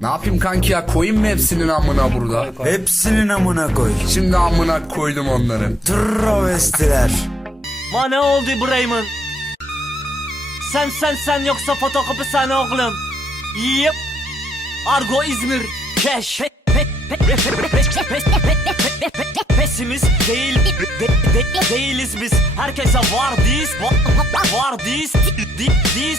Ne yapayım kanki ya koyayım mı hepsinin amına burada? Hepsinin amına koy. Şimdi amına koydum onları. Travestiler. Ma ne oldu İbrahim'in? Sen sen sen yoksa fotokopi sen oğlum. Yiyip. Argo İzmir. Keş. Pesimiz değil de, de, değiliz biz. Herkese var diz var diz diz diz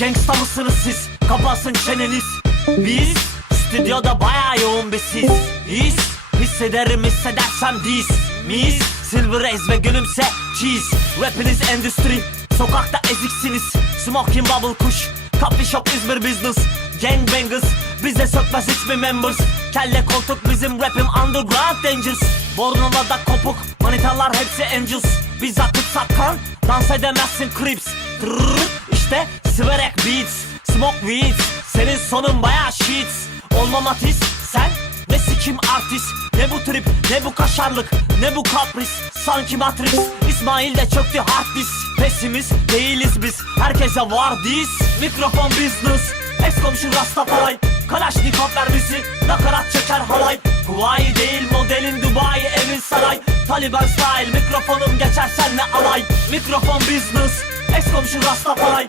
gangsta mısınız siz? Kapasın çeneniz. Biz stüdyoda baya yoğun bir siz. His hissederim hissedersem diz. Mis Silver Ace ve gülümse cheese Rapiniz endüstri Sokakta eziksiniz. Smoking bubble kuş Coffee shop İzmir business. Gangbangers Bize sökmez hiçbir members. Kelle koltuk bizim rapim underground dangerous. Bornova'da kopuk Manitalar hepsi angels. Biz akıt sakkan Dans edemezsin creeps. Trrrr, İşte Siverek beats Smoke weeds Senin sonun baya sheets Olmam atis Sen ne sikim artist? Ne bu trip ne bu kaşarlık Ne bu kapris? Sanki Matrix İsmail de çöktü hard disk. Pesimiz değiliz biz Herkese var diz. Mikrofon business Ex komşu Rastafari. Kalaşnikov mermisi Nakarat çeker halay. Kuvayi değil modelin Dubai evin saray. Taliban style mikrofonum geçer senle alay. Mikrofon business Ex komşu Rastafari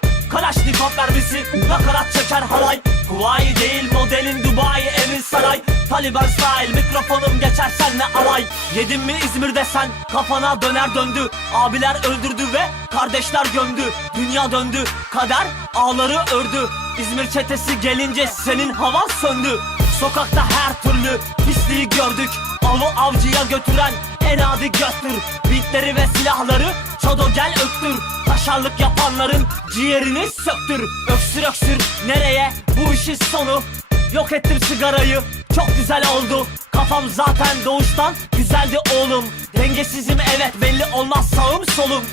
Mermisi Nakarat çeker halay. Kuvayi değil modelin Dubai evin saray. Taliban style mikrofonum geçer senle alay? Yedin mi İzmir'de sen? Kafana döner döndü. Abiler öldürdü ve kardeşler gömdü. Dünya döndü kader ağları ördü. İzmir çetesi gelince senin havan söndü. Sokakta her türlü pisliği gördük. Avı avcıya götüren en adi göttür. Bitleri ve silahları çodo gel öktür Kaşarlık yapanların ciğerini söktür. Öksür öksür nereye? Bu işin sonu. Yok ettim sigarayı. Çok güzel oldu. Kafam zaten doğuştan güzeldi oğlum. Dengesizim evet belli olmaz sağım solum.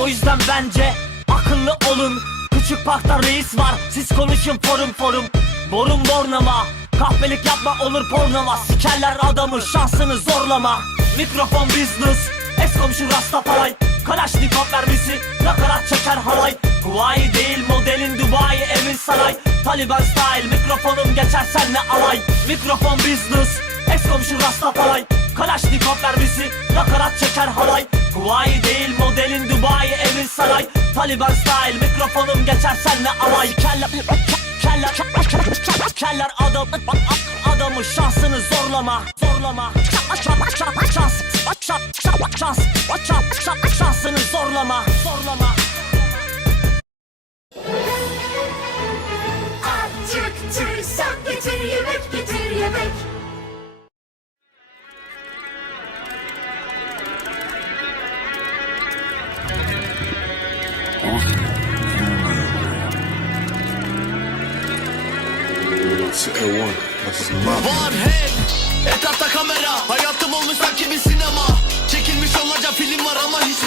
O yüzden bence akıllı olun. Küçük parkta reis var. Siz konuşun forum forum. Borum bornama. Kahpelik yapma olur pornoma. Sikerler adamı şansını zorlama. Mikrofon business. Ex komşu Rastafari Kalaşnikov mermisi Çeker halay Kuvayi değil modelin Dubai evin saray. Taliban style mikrofonum geçer senle alay. Mikrofon business Ex komşu Rastafari Kalaşnikov mermisi Nakarat çeker halay. Kuvayi değil modelin Dubai evin saray. Taliban style mikrofonum geçer senle alay. Keller Keller Keller adam adamı şansını zorlama zorlama. Şans şans şans şans şansını zorlama zorlama Var hep Etrafta kamera. Hayatım olmuş sanki bir sinema. Çekilmiş onlarca film var ama hiçbiri